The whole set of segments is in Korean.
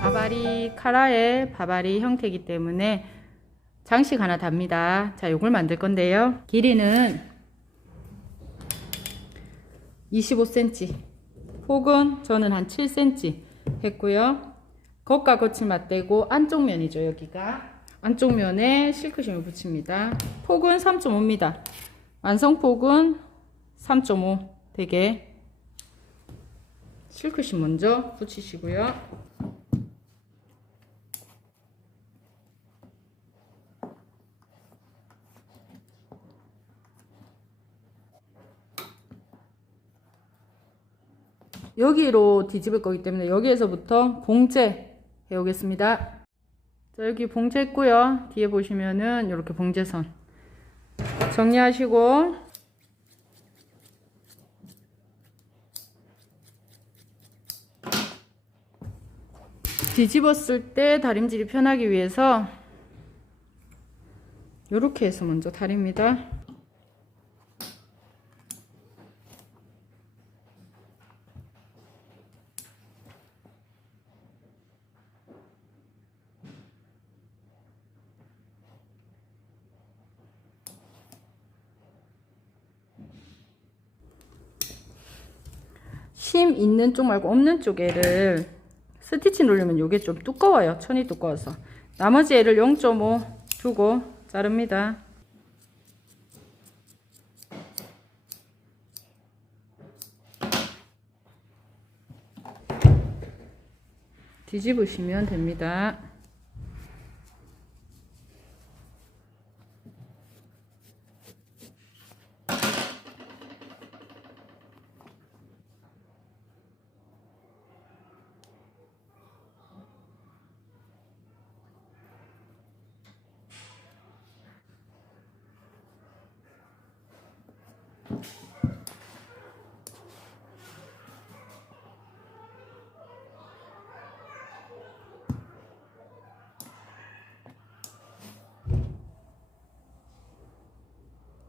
바바리 카라의 바바리 형태이기 때문에 장식 하나 답니다. 자, 요걸 만들 건데요. 길이는 25cm, 폭은 저는 한 7cm 했고요. 겉과 겉을 맞대고 안쪽 면이죠. 여기가 안쪽 면에 실크심을 붙입니다. 폭은 3.5입니다. 완성폭은 3.5 되게 실크심 먼저 붙이시고요. 여기로 뒤집을 거기 때문에 여기에서부터 봉제 해오겠습니다. 자, 여기 봉제 했고요. 뒤에 보시면은 이렇게 봉제선 정리하시고 뒤집었을 때 다림질이 편하기 위해서 이렇게 해서 먼저 다립니다. 심 있는 쪽 말고 없는 쪽에를 스티치 누르면 요게 좀 두꺼워요. 천이 두꺼워서 나머지 애를 0.5 두고 자릅니다. 뒤집으시면 됩니다.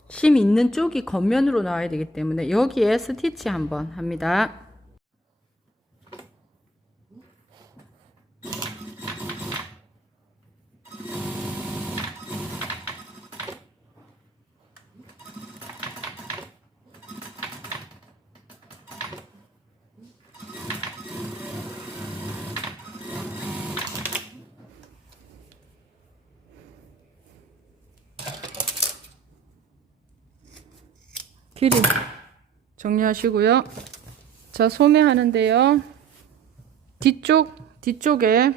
심 있는 쪽이 겉면으로 나와야 되기 때문에 여기에 스티치 한번 합니다. 길이 정리하시고요. 자, 소매 하는데요. 뒤쪽에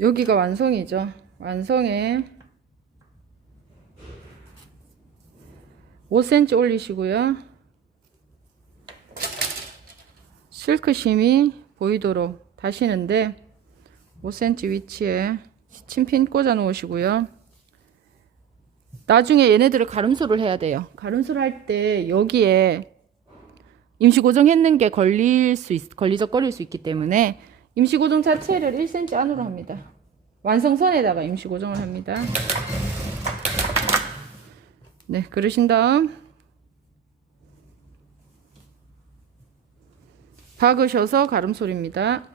여기가 완성이죠. 완성에 5cm 올리시고요. 실크심이 보이도록 다시는데 5cm 위치에 시침핀 꽂아 놓으시고요. 나중에 얘네들을 가름소를 해야 돼요. 가름소를 할 때 여기에 임시 고정했는 게 걸리적거릴 수 있기 때문에 임시 고정 자체를 1cm 안으로 합니다. 완성선에다가 임시 고정을 합니다. 네, 그러신 다음 박으셔서 가름솔입니다.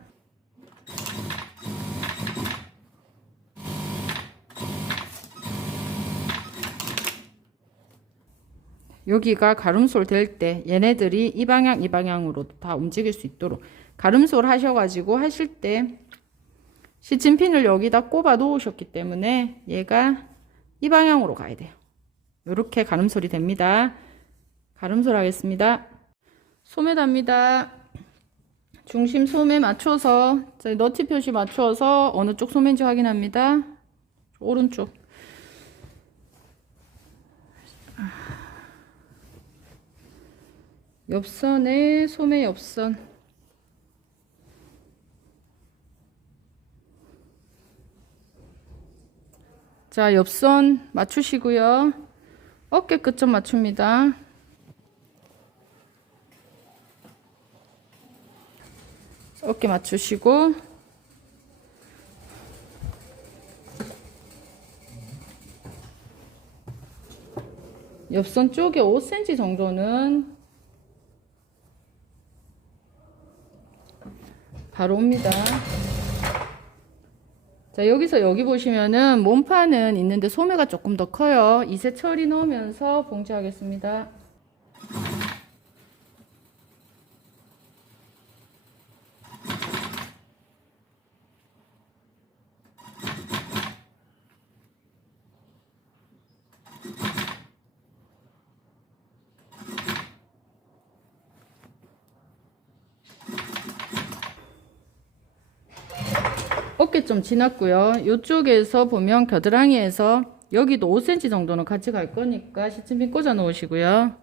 여기가 가름솔 될 때 얘네들이 이 방향 이 방향으로 다 움직일 수 있도록 가름솔 하셔가지고 하실 때 시침핀을 여기다 꼽아 놓으셨기 때문에 얘가 이 방향으로 가야 돼요. 이렇게 가름솔이 됩니다. 가름솔 하겠습니다. 소매 답니다. 중심 소매 맞춰서 너티 표시 맞춰서 어느 쪽 소매인지 확인합니다. 오른쪽. 옆선에 소매 옆선. 자, 옆선 맞추시고요. 어깨 끝점 맞춥니다. 어깨 맞추시고 옆선 쪽에 5cm 정도는 바로 옵니다. 자, 여기서 여기 보시면은 몸판은 있는데 소매가 조금 더 커요. 이세 처리 넣으면서 봉제하겠습니다. 어깨 좀 지났고요. 이쪽에서 보면 겨드랑이에서 여기도 5cm 정도는 같이 갈 거니까 시침핀 꽂아 놓으시고요.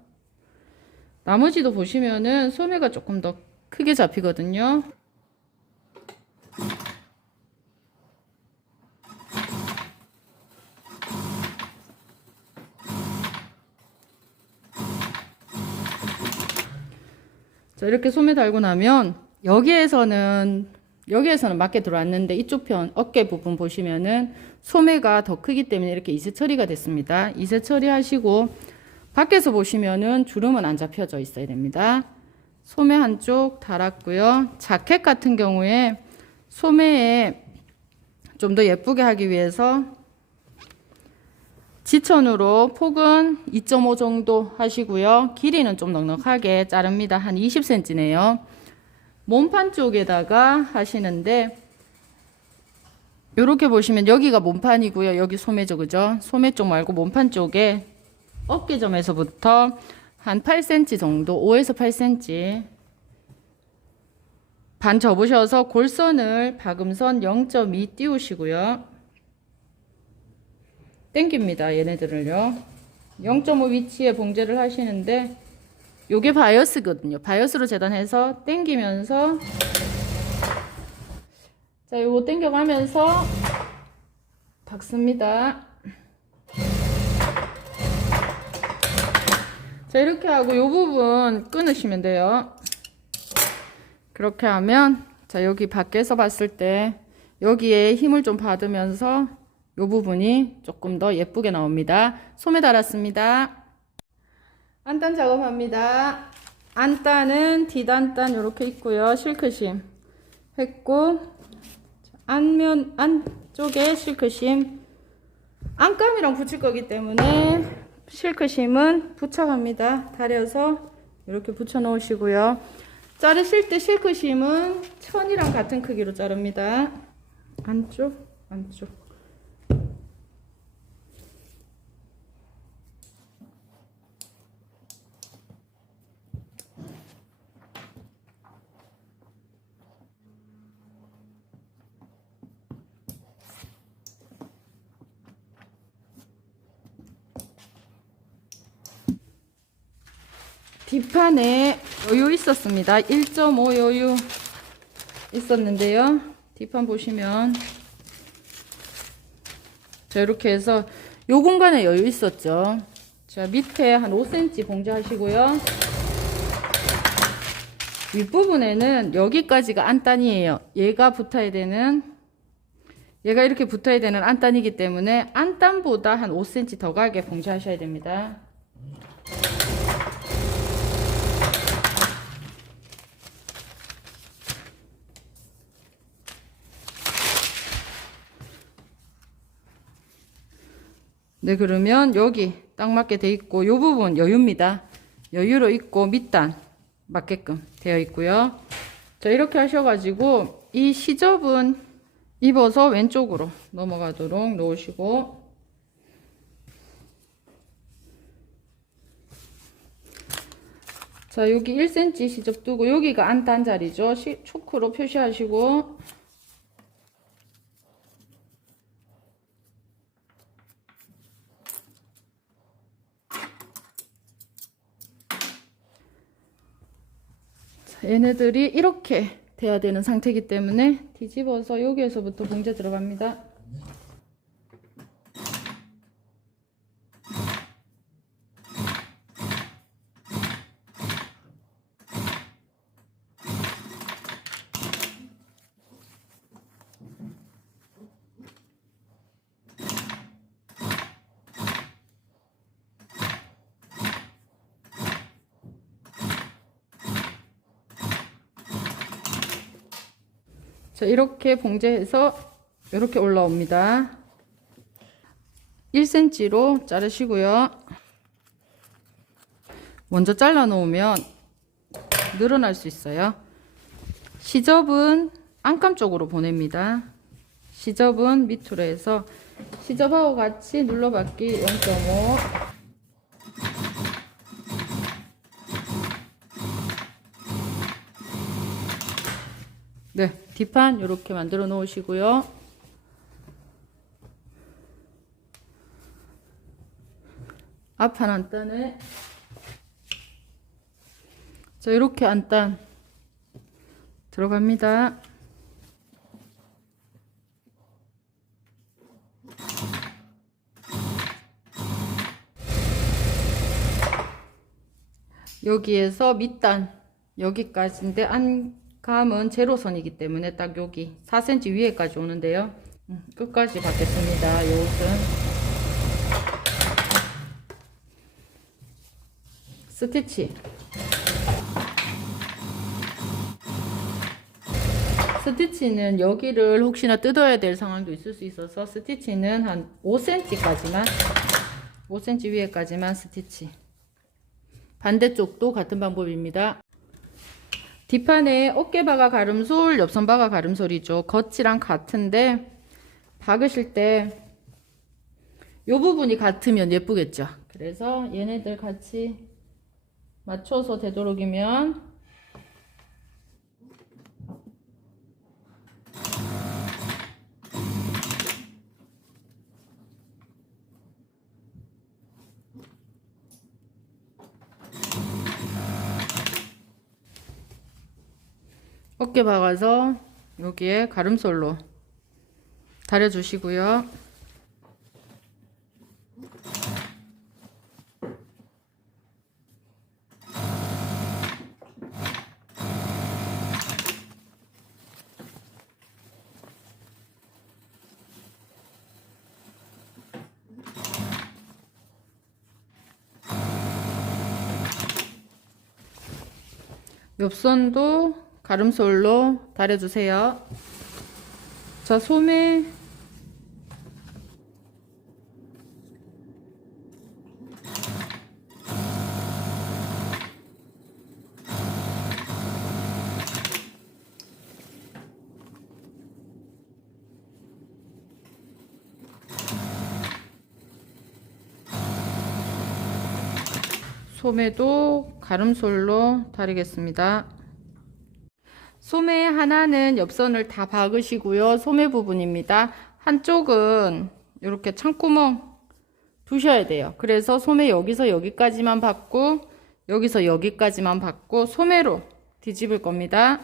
나머지도 보시면은 소매가 조금 더 크게 잡히거든요. 자, 이렇게 소매 달고 나면 여기에서는 맞게 들어왔는데 이쪽 편 어깨 부분 보시면은 소매가 더 크기 때문에 이렇게 이세 처리가 됐습니다. 이세 처리하시고 밖에서 보시면은 주름은 안 잡혀져 있어야 됩니다. 소매 한쪽 달았고요. 자켓 같은 경우에 소매에 좀 더 예쁘게 하기 위해서 지천으로 폭은 2.5 정도 하시고요. 길이는 좀 넉넉하게 자릅니다. 한 20cm네요. 몸판 쪽에다가 하시는데 이렇게 보시면 여기가 몸판이고요. 여기 소매죠, 그죠? 소매 쪽 말고 몸판 쪽에 어깨점에서부터 한 8cm 정도, 5에서 8cm 반 접으셔서 골선을 박음선 0.2 띄우시고요. 당깁니다. 얘네들을요. 0.5 위치에 봉제를 하시는데 요게 바이어스거든요. 바이어스로 재단해서 당기면서 자, 요거 당겨가면서 박습니다. 자, 이렇게 하고 요 부분 끊으시면 돼요. 그렇게 하면 자, 여기 밖에서 봤을 때 여기에 힘을 좀 받으면서 요 부분이 조금 더 예쁘게 나옵니다. 소매 달았습니다. 안단 작업합니다. 안단은 뒷안단 이렇게 있고요. 실크심 했고 안쪽에 실크심 안감이랑 붙일 거기 때문에 실크심은 부착합니다. 다려서 이렇게 붙여 놓으시고요. 자르실 때 실크심은 천이랑 같은 크기로 자릅니다. 안쪽 뒷판에 여유 있었습니다. 1.5 여유 있었는데요. 뒷판 보시면 자, 이렇게 해서 요 공간에 여유 있었죠. 자, 밑에 한 5cm 봉제하시고요. 윗부분에는 여기까지가 안단이에요. 얘가 이렇게 붙어야 되는 안단이기 때문에 안단보다 한 5cm 더 가게 봉제하셔야 됩니다. 네, 그러면 여기 딱 맞게 돼 있고 요 부분 여유입니다. 여유로 있고 밑단 맞게끔 되어 있고요. 자, 이렇게 하셔가지고 이 시접은 입어서 왼쪽으로 넘어가도록 놓으시고 자, 여기 1cm 시접 두고 여기가 안단 자리죠. 초크로 표시하시고 얘네들이 이렇게 돼야 되는 상태이기 때문에 뒤집어서 여기에서부터 봉제 들어갑니다. 자, 이렇게 봉제해서 이렇게 올라옵니다. 1cm로 자르시고요. 먼저 잘라 놓으면 늘어날 수 있어요. 시접은 안감 쪽으로 보냅니다. 시접은 밑으로 해서 시접하고 같이 눌러받기 0.5. 네, 뒷판 이렇게 만들어 놓으시고요. 앞판 안단에 자, 이렇게 안단 들어갑니다. 여기에서 밑단 여기까지인데 안감은 제로선이기 때문에 딱 여기 4cm 위에까지 오는데요. 끝까지 받겠습니다. 이 옷은 스티치는 여기를 혹시나 뜯어야 될 상황도 있을 수 있어서 스티치는 한 5cm까지만 5cm 위에까지만 스티치. 반대쪽도 같은 방법입니다. 뒷판에 어깨바가 가름솔, 옆선바가 가름솔이죠. 겉이랑 같은데 박으실 때 이 부분이 같으면 예쁘겠죠. 그래서 얘네들 같이 맞춰서 되도록이면 어깨 박아서 여기에 가름솔로 다려주시고요. 옆선도 가름솔로 다려주세요. 자, 소매 소매도 가름솔로 다리겠습니다. 소매 하나는 옆선을 다 박으시고요. 소매 부분입니다. 한쪽은 이렇게 창구멍 두셔야 돼요. 그래서 소매 여기서 여기까지만 박고 여기서 여기까지만 박고 소매로 뒤집을 겁니다.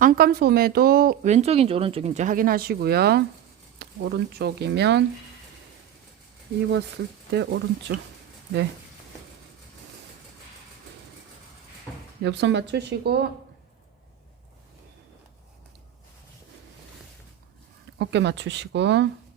안감 소매도 왼쪽인지 오른쪽인지 확인하시고요. 오른쪽이면 입었을 때 오른쪽. 네. 옆선 맞추시고 어깨 맞추시고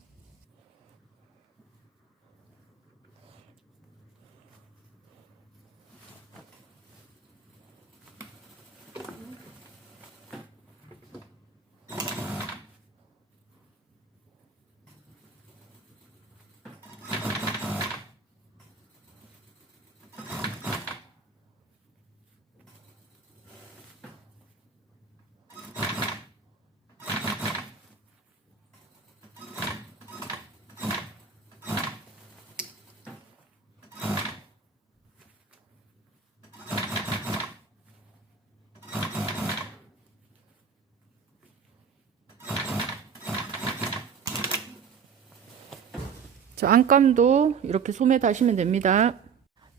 자, 안감도 이렇게 소매 다시면 됩니다.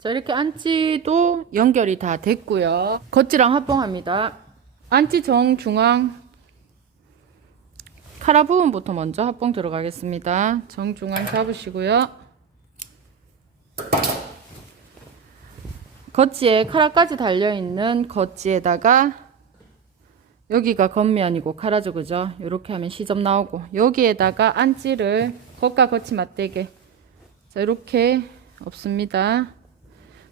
자, 이렇게 안지도 연결이 다 됐고요. 겉지랑 합봉합니다. 안지 정중앙 카라 부분부터 먼저 합봉 들어가겠습니다. 정중앙 잡으시고요. 겉지에 카라까지 달려있는 겉지에다가 여기가 겉면이고 카라죠, 그죠? 이렇게 하면 시접 나오고 여기에다가 안지를 겉과 겉이 맞대게 자 이렇게 없습니다.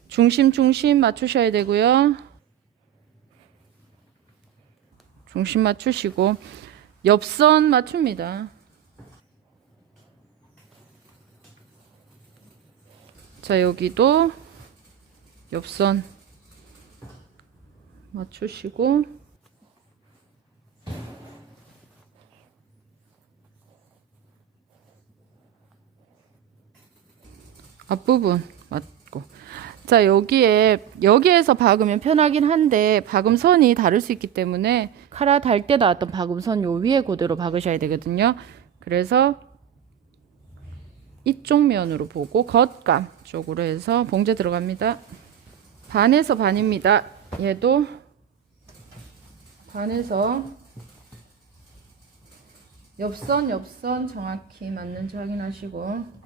중심 맞추셔야 되고요. 중심 맞추시고 옆선 맞춥니다. 자 여기도 옆선 맞추시고 앞부분 맞고 자 여기에서 박으면 편하긴 한데 박음선이 다를 수 있기 때문에 카라 달 때 나왔던 박음선 요 위에 그대로 박으셔야 되거든요. 그래서 이쪽 면으로 보고 겉감 쪽으로 해서 봉제 들어갑니다. 반에서 반입니다. 얘도 반에서 옆선 정확히 맞는지 확인하시고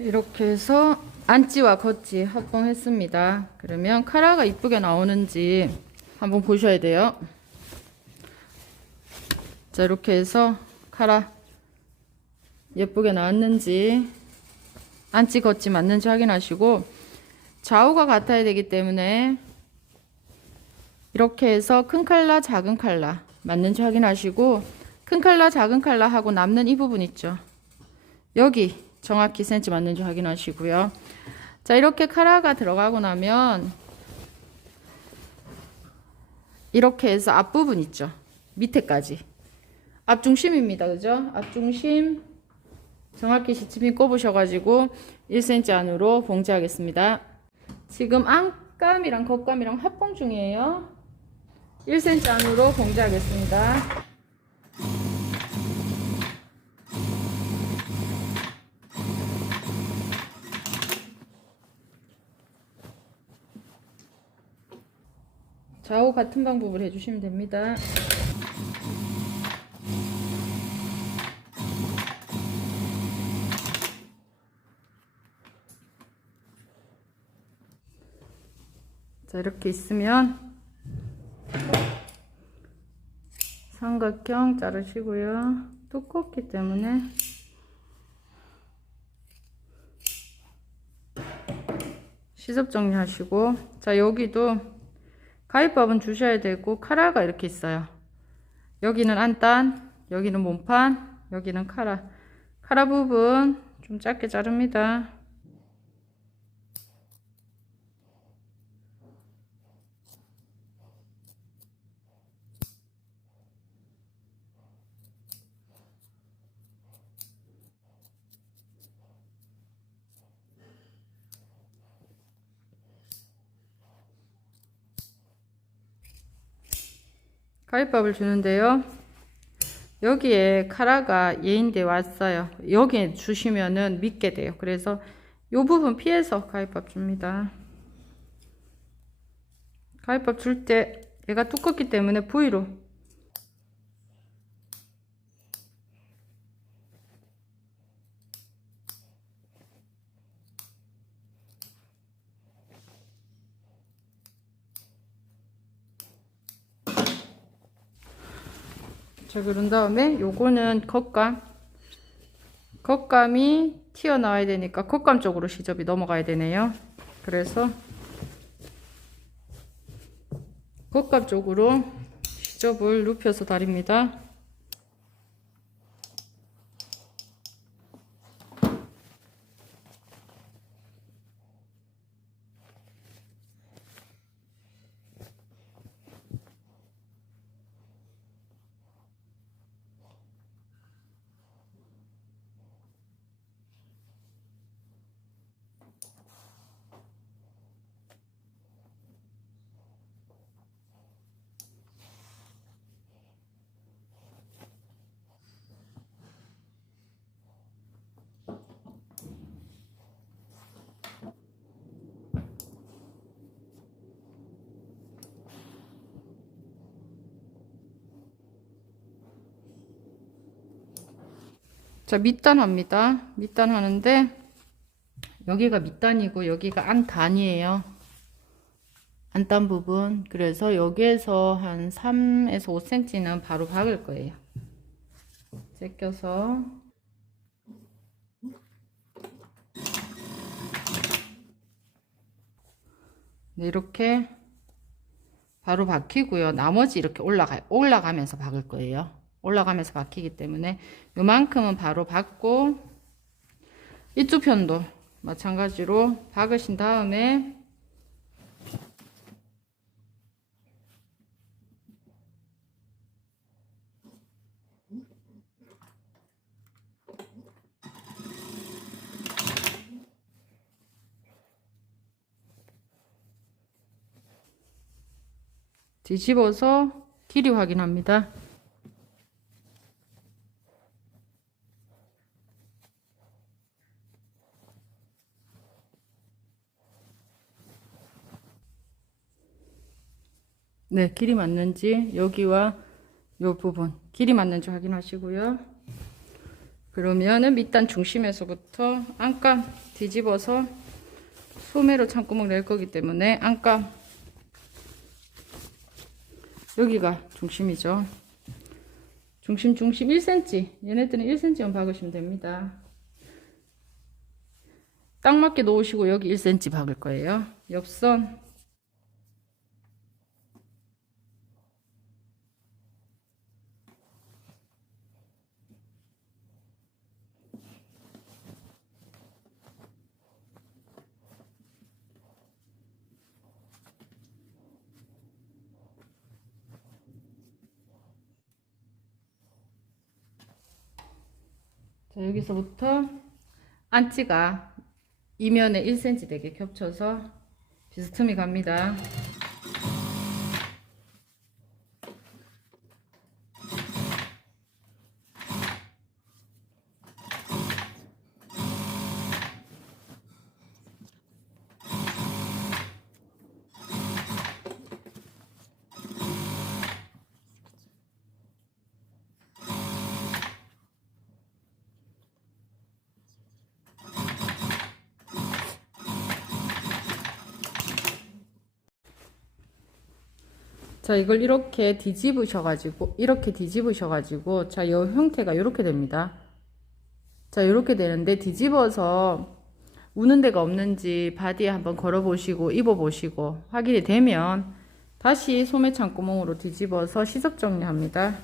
이렇게 해서 안지와 겉지 합봉했습니다. 그러면 카라가 이쁘게 나오는지 한번 보셔야 돼요. 자 이렇게 해서 카라 예쁘게 나왔는지 안지 겉지 맞는지 확인하시고 좌우가 같아야 되기 때문에 이렇게 해서 큰 칼라 작은 칼라 맞는지 확인하시고 큰 칼라 작은 칼라 하고 남는 이 부분 있죠. 여기 정확히 센치 맞는지 확인하시고요. 자 이렇게 카라가 들어가고 나면 이렇게 해서 앞부분 있죠. 밑에까지 앞중심입니다. 그죠? 앞중심 정확히 시침이 꼽으셔가지고 1cm 안으로 봉제하겠습니다. 지금 안감이랑 겉감이랑 합봉 중이에요. 1cm 안으로 봉제하겠습니다. 좌우 같은 방법을 해주시면 됩니다. 자 이렇게 있으면 삼각형 자르시고요. 두껍기 때문에 시접 정리하시고 자 여기도 가위밥은 주셔야 되고 카라가 이렇게 있어요. 여기는 안단, 여기는 몸판, 여기는 카라 부분 좀 짧게 자릅니다. 가위밥을 주는데요. 여기에 카라가 얘인데 왔어요. 여기에 주시면은 믿게 돼요. 그래서 이 부분 피해서 가위밥 줍니다. 가위밥 줄 때 얘가 두껍기 때문에 부위로 자 그런 다음에 요거는 겉감이 튀어나와야 되니까 겉감 쪽으로 시접이 넘어가야 되네요. 그래서 겉감 쪽으로 시접을 눕혀서 다립니다. 자, 밑단 합니다. 밑단 하는데 여기가 밑단이고 여기가 안단이에요. 안단 부분. 그래서 여기에서 한 3에서 5cm는 바로 박을 거예요. 제껴서 네, 이렇게 바로 박히고요. 나머지 이렇게 올라가면서 박을 거예요. 올라가면서 박히기 때문에 요만큼은 바로 박고 이쪽 편도 마찬가지로 박으신 다음에 뒤집어서 길이 확인합니다. 네, 길이 맞는지 여기와 요 부분 길이 맞는지 확인하시고요. 그러면은 밑단 중심에서부터 안감 뒤집어서 소매로 창구멍 낼 거기 때문에 안감 여기가 중심이죠. 중심 1cm. 얘네들은 1cm만 박으시면 됩니다. 딱 맞게 놓으시고 여기 1cm 박을 거예요. 옆선 자, 여기서부터 안치가 이면에 1cm 되게 겹쳐서 비스듬히 갑니다. 자, 이걸 이렇게 뒤집으셔가지고 자, 이 형태가 이렇게 됩니다. 자, 이렇게 되는데 뒤집어서 우는 데가 없는지 바디에 한번 걸어 보시고 입어 보시고 확인이 되면 다시 소매 창구멍으로 뒤집어서 시접 정리합니다.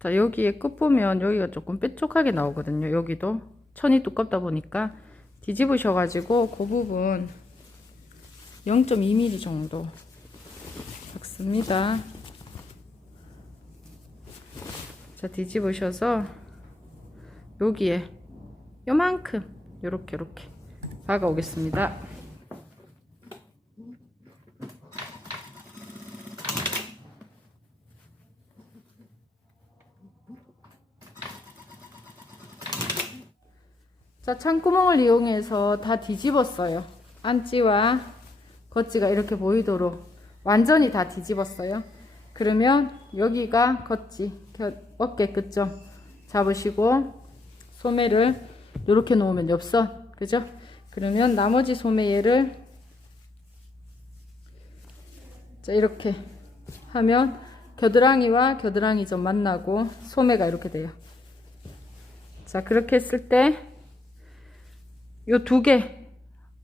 자, 여기에 끝 보면 여기가 조금 뾰족하게 나오거든요. 여기도 천이 두껍다 보니까 뒤집으셔가지고 그 부분 0.2mm 정도 박습니다. 자, 뒤집으셔서 여기에 요만큼 요렇게 박아 오겠습니다. 자, 창구멍을 이용해서 다 뒤집었어요. 안찌와 겉찌가 이렇게 보이도록 완전히 다 뒤집었어요. 그러면 여기가 겉찌, 어깨 끝점 잡으시고 소매를 이렇게 놓으면 옆선, 그죠? 그러면 나머지 소매를 자, 이렇게 하면 겨드랑이와 겨드랑이 점 만나고 소매가 이렇게 돼요. 자, 그렇게 했을 때 요 두 개,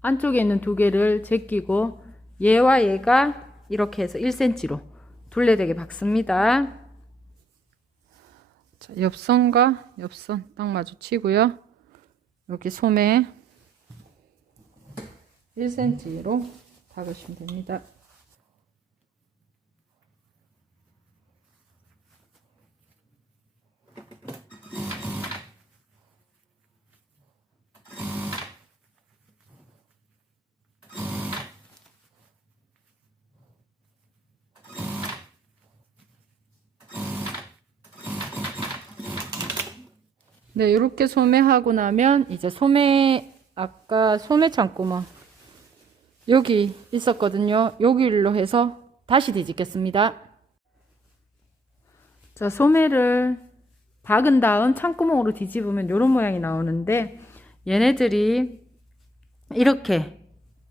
안쪽에 있는 두 개를 제끼고 얘와 얘가 이렇게 해서 1cm로 둘레되게 박습니다. 자, 옆선과 옆선 딱 마주치고요. 여기 소매 1cm로 박으시면 됩니다. 네, 이렇게 소매하고 나면 이제 아까 소매 창구멍 여기 있었거든요. 여기로 해서 다시 뒤집겠습니다. 자, 소매를 박은 다음 창구멍으로 뒤집으면 이런 모양이 나오는데 얘네들이 이렇게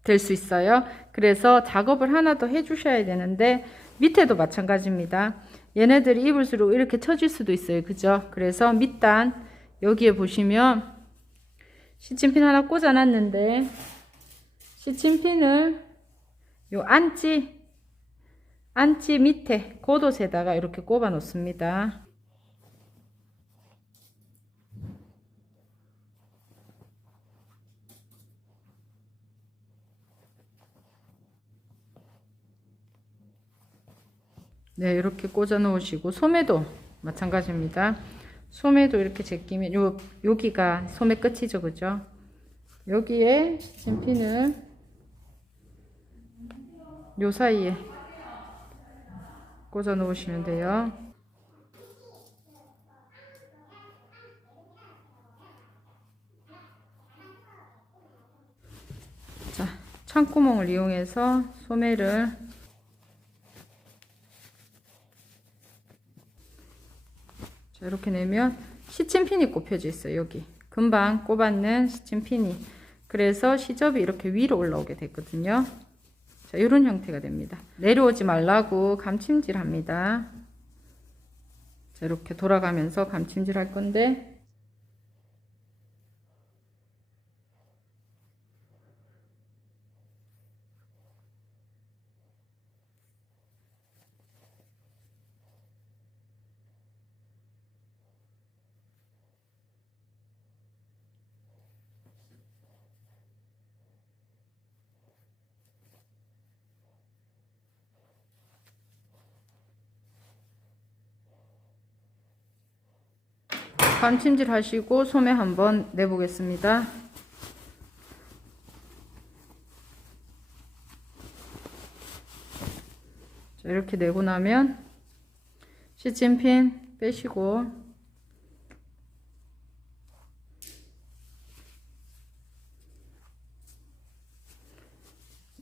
될 수 있어요. 그래서 작업을 하나 더 해주셔야 되는데 밑에도 마찬가지입니다. 얘네들이 입을수록 이렇게 처질 수도 있어요. 그죠? 그래서 밑단 여기에 보시면 시침핀 하나 꽂아놨는데 시침핀을 요 안찌 밑에 겉옷에다가 이렇게 꼽아 놓습니다. 네, 이렇게 꽂아 놓으시고 소매도 마찬가지입니다. 소매도 이렇게 제끼면 여기가 소매 끝이죠, 그죠? 여기에 시침핀을 요 사이에 꽂아 놓으시면 돼요. 자, 창구멍을 이용해서 소매를 자, 이렇게 내면 시침핀이 꼽혀져 있어요. 여기 금방 꼽았는 시침핀이. 그래서 시접이 이렇게 위로 올라오게 됐거든요. 자, 이런 형태가 됩니다. 내려오지 말라고 감침질 합니다. 자, 이렇게 돌아가면서 감침질 할 건데 감침질 하시고 소매 한번 내보겠습니다. 자, 이렇게 내고 나면 시침핀 빼시고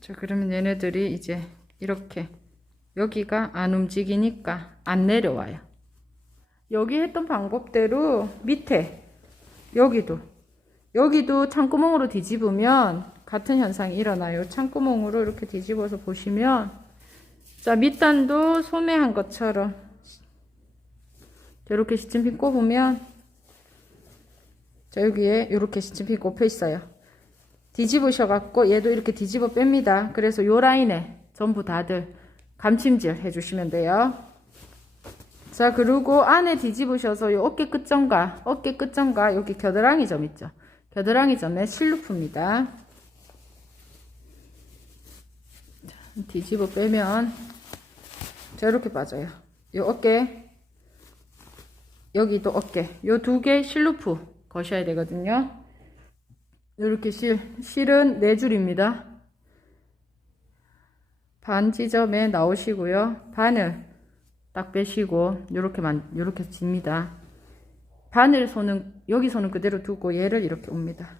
자, 그러면 얘네들이 이제 이렇게 여기가 안 움직이니까 안 내려와요. 여기 했던 방법대로 밑에 여기도 창구멍으로 뒤집으면 같은 현상이 일어나요. 창구멍으로 이렇게 뒤집어서 보시면 자, 밑단도 소매한 것처럼 이렇게 시침핀 꼽으면 자, 여기에 이렇게 시침핀 꼽혀 있어요. 뒤집으셔 갖고 얘도 이렇게 뒤집어 뺍니다. 그래서 요 라인에 전부 다들 감침질 해주시면 돼요. 자, 그리고 안에 뒤집으셔서 요 어깨 끝점과 여기 겨드랑이 점 있죠. 겨드랑이 점에 실루프입니다. 자, 뒤집어 빼면 자, 이렇게 빠져요. 요 어깨, 여기도 어깨, 요 두 개 실루프 거셔야 되거든요. 이렇게 실은 4줄입니다. 반 지점에 나오시고요. 바늘 딱 빼시고 요렇게 집니다. 바늘 손은 여기 손은 그대로 두고 얘를 이렇게 옵니다.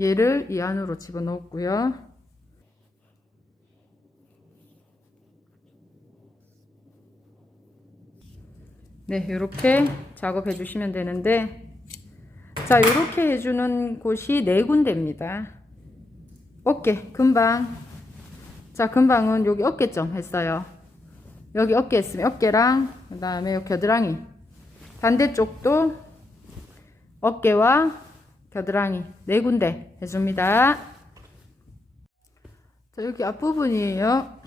얘를 이 안으로 집어넣고요. 네, 이렇게 작업해 주시면 되는데, 자, 이렇게 해주는 곳이 4군데입니다. 어깨, 금방. 자, 금방은 여기 어깨점 했어요. 여기 어깨 했으면 어깨랑, 그 다음에 요 겨드랑이. 반대쪽도 어깨와 겨드랑이 4군데 해줍니다. 자, 여기 앞부분이에요.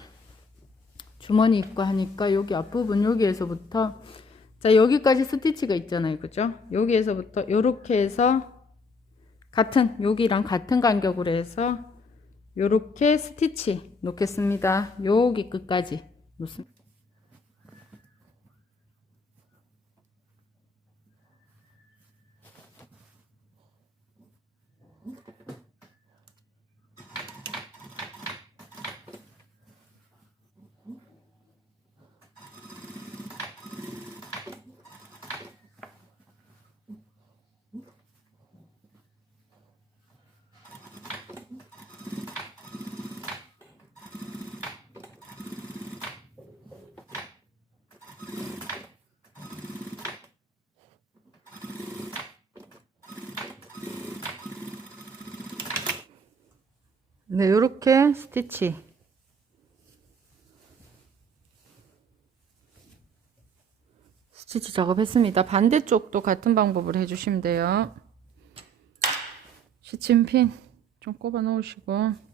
주머니 있고 하니까 여기 앞부분 여기에서부터, 자, 여기까지 스티치가 있잖아요. 그죠? 여기에서부터 요렇게 해서 여기랑 같은 간격으로 해서 요렇게 스티치 놓겠습니다. 여기 끝까지 놓습니다. 네, 요렇게 스티치. 스티치 작업했습니다. 반대쪽도 같은 방법으로 해주시면 돼요. 시침핀 좀 꼽아 놓으시고,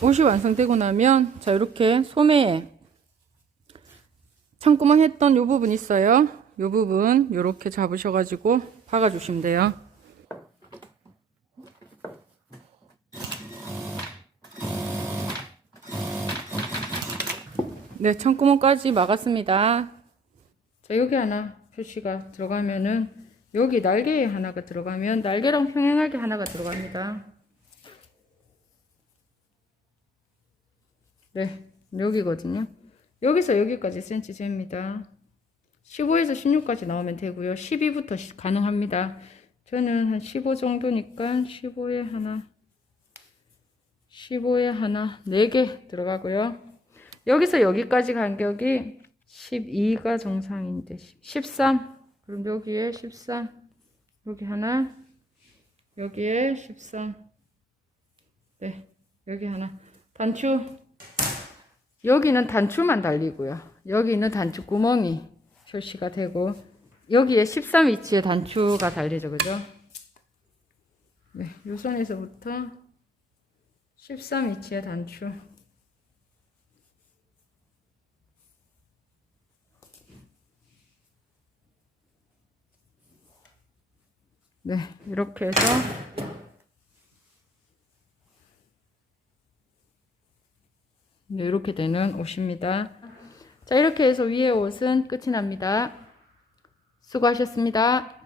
옷이 완성되고 나면, 자, 이렇게 소매에 창구멍 했던 요 부분 있어요. 요 부분 요렇게 잡으셔가지고 박아주시면 돼요. 네, 창구멍까지 막았습니다. 자, 여기 하나 표시가 들어가면은, 여기 날개에 하나가 들어가면 날개랑 평행하게 하나가 들어갑니다. 네, 여기거든요. 여기서 여기까지 cm 잽니다. 15에서 16까지 나오면 되고요. 12부터 가능합니다. 저는 한 15 정도니까 15에 하나 4개 들어가고요. 여기서 여기까지 간격이 12가 정상인데 13. 그럼 여기에 13, 여기 하나, 여기에 13. 네, 여기 하나. 단추, 여기는 단추만 달리고요. 여기는 단추 구멍이 표시가 되고, 여기에 13 위치에 단추가 달리죠. 그죠? 네, 요 선에서부터 13 위치에 단추. 네, 이렇게 해서 네, 이렇게 되는 옷입니다. 자, 이렇게 해서 위에 옷은 끝이 납니다. 수고하셨습니다.